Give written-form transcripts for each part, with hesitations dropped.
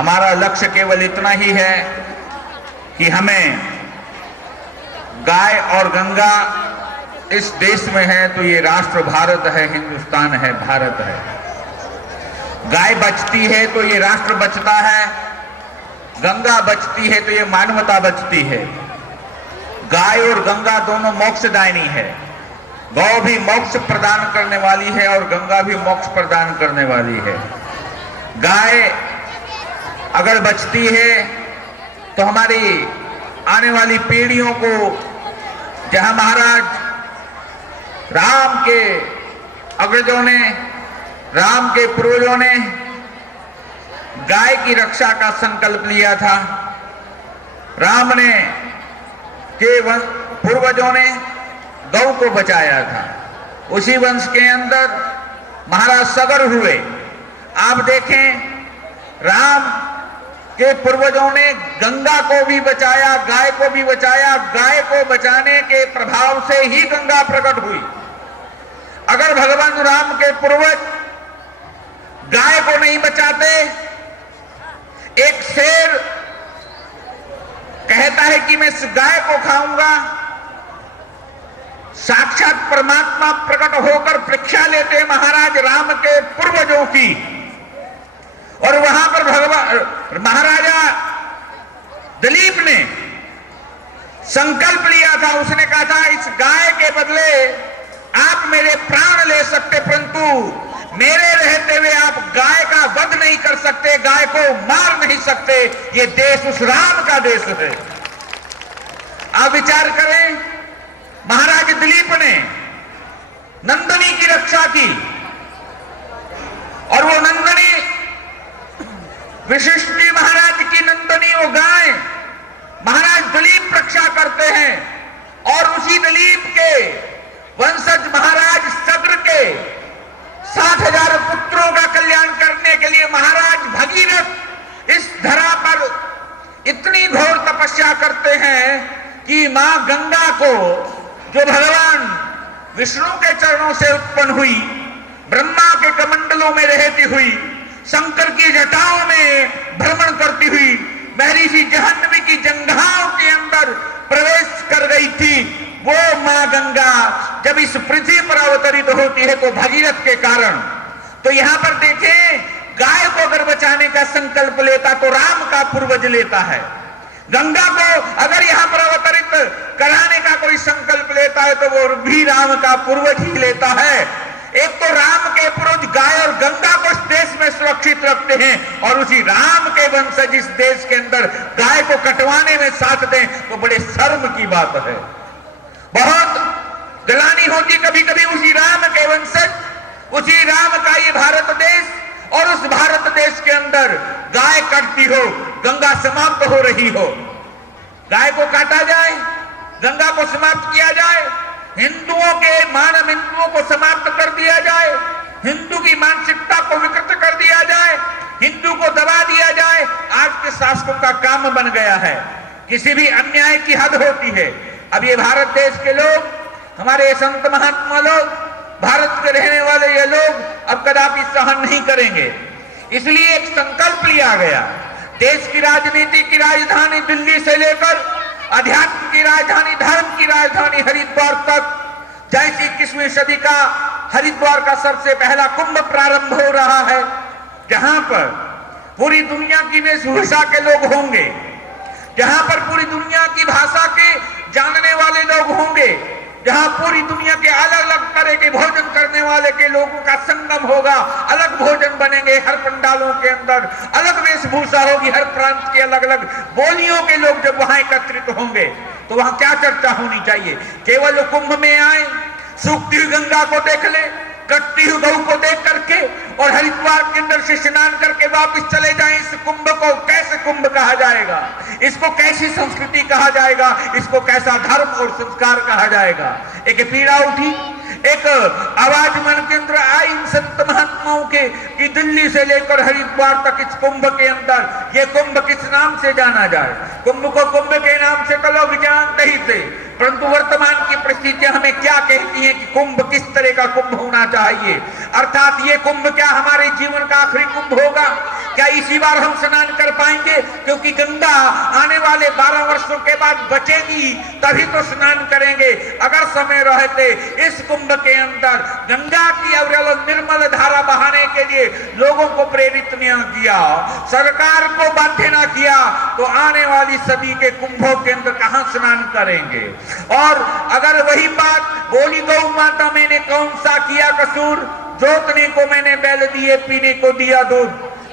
हमारा लक्ष्य केवल इतना ही है कि हमें गाय और गंगा इस देश में है तो ये राष्ट्र भारत है, हिंदुस्तान है, भारत है। गाय बचती है तो ये राष्ट्र बचता है, गंगा बचती है तो ये मानवता बचती है। गाय और गंगा दोनों मोक्षदायिनी है। गौ भी मोक्ष प्रदान करने वाली है और गंगा भी मोक्ष प्रदान करने वाली है। गाय अगर बचती है तो हमारी आने वाली पीढ़ियों को, जहां महाराज राम के अग्रजों ने, राम के पूर्वजों ने गाय की रक्षा का संकल्प लिया था, राम ने के पूर्वजों ने गौ को बचाया था, उसी वंश के अंदर महाराज सगर हुए। आप देखें, राम के पूर्वजों ने गंगा को भी बचाया, गाय को भी बचाया। गाय को बचाने के प्रभाव से ही गंगा प्रकट हुई। अगर भगवान राम के पूर्वज गाय को नहीं बचाते, एक शेर कहता है कि मैं इस गाय को खाऊंगा, साक्षात परमात्मा प्रकट होकर परीक्षा लेते महाराज राम के पूर्वजों की। और वहां पर भगवान महाराजा दिलीप ने संकल्प लिया था, उसने कहा था इस गाय के बदले आप मेरे प्राण ले सकते, परंतु मेरे रहते हुए आप गाय का वध नहीं कर सकते, गाय को मार नहीं सकते। ये देश उस राम का देश है। आप विचार करें, महाराज दिलीप ने नंदनी की रक्षा की और वो नंदनी विशिष्ट जी महाराज की नंदनी, वो गाय महाराज दिलीप रक्षा करते हैं। और उसी दिलीप के वंशज महाराज सग्र के 60,000 पुत्रों का कल्याण करने के लिए महाराज भगीरथ इस धरा पर इतनी घोर तपस्या करते हैं कि मां गंगा को, जो भगवान विष्णु के चरणों से उत्पन्न हुई, ब्रह्मा के कमंडलों में रहती हुई, शंकर की जटाओं में भ्रमण करती हुई, महर्षि जाह्नवी की जंघाओं के अंदर प्रवेश कर गई थी, वो मां गंगा जब इस पृथ्वी पर अवतरित होती है तो भगीरथ के कारण। तो यहां पर देखें, गाय को अगर बचाने का संकल्प लेता तो राम का पूर्वज लेता है, गंगा को अगर यहां पर अवतरित कराने का कोई संकल्प लेता है तो वो भी राम का पूर्वज ही लेता है। एक तो राम के पूर्वज गाय और गंगा को इस देश में सुरक्षित रखते हैं और उसी राम के वंशज इस देश के अंदर गाय को कटवाने में साथ दें तो बड़े शर्म की बात है। बहुत गलानी होती कभी कभी उसी राम के वंशज, उसी राम का ये भारत देश, और उस भारत देश के अंदर गाय कटती हो, गंगा समाप्त हो रही हो, गाय को काटा जाए, गंगा को समाप्त किया जाए, हिंदुओं के मानव हिंदुओं को समाप्त कर दिया जाए, हिंदू की मानसिकता को विकृत कर दिया जाए, हिंदू को दबा दिया जाए। आज के शासकों का काम बन गया है, किसी भी अन्याय की हद होती है। अब ये भारत देश के लोग, हमारे संत महात्मा लोग, भारत के रहने वाले ये लोग अब कदापि सहन नहीं करेंगे। इसलिए एक संकल्प लिया गया, देश की राजनीति की राजधानी दिल्ली से लेकर अध्यात्म की राजधानी, धर्म की राजधानी हरिद्वार तक, जैसी 21वीं सदी का हरिद्वार का सबसे पहला कुंभ प्रारंभ हो रहा है, जहां पर पूरी दुनिया की वेशभूषा के लोग होंगे, जहां पर पूरी दुनिया की भाषा के जानने वाले लोग होंगे, जहां पूरी दुनिया के अलग अलग तरह के भोजन करने वाले के लोगों का संगम होगा, अलग भोजन बनेंगे, हर पंडालों के अंदर अलग वेशभूषा होगी, हर प्रांत के अलग अलग बोलियों के लोग जब वहां एकत्रित होंगे तो वहां क्या चर्चा होनी चाहिए? केवल कुंभ में आए, सूखती हुई गंगा को देख ले, कटती हुई गऊ को देख करके और हरिद्वार के अंदर से स्नान करके वापस चले जाएं। इस कुंभ को कैसे कुंभ कहा जाएगा? इसको कैसी संस्कृति कहा जाएगा? इसको कैसा धर्म और संस्कार कहा जाएगा? एक पीड़ा उठी, एक आवाज मन के अंदर आई इन संत महात्माओं के कि दिल्ली से लेकर हरिद्वार तक इस कुंभ के अंदर ये कुंभ किस नाम से जाना जाए? कुंभ को कुंभ के नाम से तो लोग जानते ही थे, परंतु वर्तमान की परिस्थितियां हमें क्या कहती हैं कि कुंभ किस तरह का कुंभ होना चाहिए? अर्थात ये कुंभ क्या हमारे जीवन का आखिरी कुंभ होगा? क्या इसी बार हम स्नान कर पाएंगे? क्योंकि गंगा आने वाले 12 वर्षों के बाद बचेगी, तभी तो स्नान करेंगे। अगर समय रहते इस कुंभ के अंदर गंगा की अविरल निर्मल धारा बहाने के लिए लोगों को प्रेरित नहीं किया, सरकार को बाध्य न किया, तो आने वाली सदी के कुंभों के अंदर कहां स्नान करेंगे? और अगर वही बात बोली गौ माता, मैंने कौन सा किया कसूर, जोतने को मैंने बैल दिए, पीने को दिया दूध,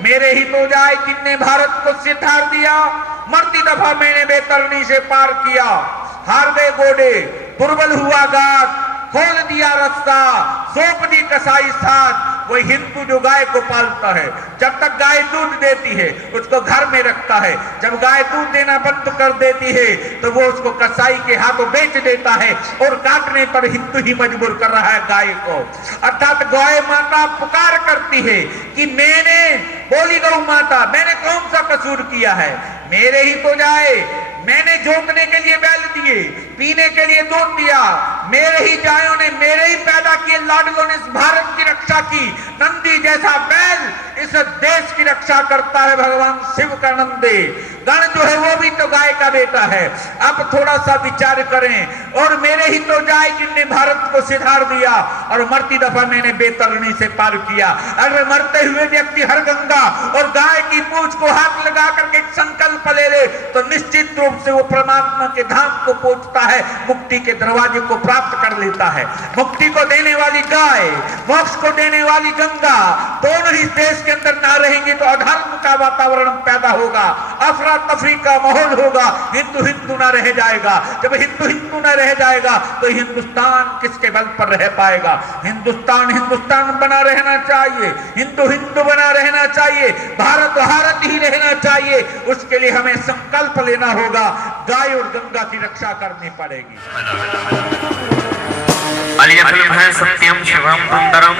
मेरे ही तो जाए किन्ने भारत को सितार दिया, मरती दफा मैंने बेतरनी से पार किया, हार गए घोड़े, दुर्बल हुआ गात, खोल दिया रास्ता, सौंप दी कसाई साथ। वही हिंदू जो गाय को पालता है, जब तक गाय दूध देती है उसको घर में रखता है, जब गाय दूध देना बंद कर देती है तो वो उसको कसाई के हाथों बेच देता है, और काटने पर हिंदू ही मजबूर कर रहा है गाय को। अर्थात गाय माता पुकार करती है कि मैंने, बोली गौ माता, मैंने कौन सा कसूर किया है, मेरे ही तो जाए, मैंने जोतने के लिए बैल दिए, पीने के लिए दूध दिया, मेरे ही जायों ने, मेरे ही पैदा किए लाडलों ने इस भारत की रक्षा की। नंदी जैसा बैल इस देश की रक्षा करता है भगवान शिव का नंदी। गण जो है वो भी तो गाय का बेटा है। अब थोड़ा सा विचार करें। और मेरे ही तो जाए जिनने भारत को सिधार दिया, और मरती दफा मैंने बेतरनी से पार किया। अगर मरते हुए व्यक्ति हर गंगा और गाय की पूंछ को हाथ लगा करके संकल्प ले ले तो निश्चित रूप से वो परमात्मा के धाम को पहुंचता है, मुक्ति के दरवाजे को प्राप्त कर लेता है। मुक्ति को देने वाली गाय, मोक्ष को देने वाली गंगा, दोनों ही देश के अंदर ना रहेंगे तो अधर्म का वातावरण पैदा होगा, अफरा तफरी का माहौल होगा, हिंदू हिंदू ना रह जाएगा। जब हिंदू हिंदू ना रह जाएगा तो हिंदुस्तान किसके बल पर रह पाएगा? हिंदुस्तान हिंदुस्तान बना रहना चाहिए, हिंदू हिंदू बना रहना चाहिए, भारत भारत ही रहना चाहिए। उसके लिए हमें संकल्प लेना होगा, गाय और गंगा की रक्षा करनी पड़ेगी। फिल्म है सत्यम शिवम सुंदरम।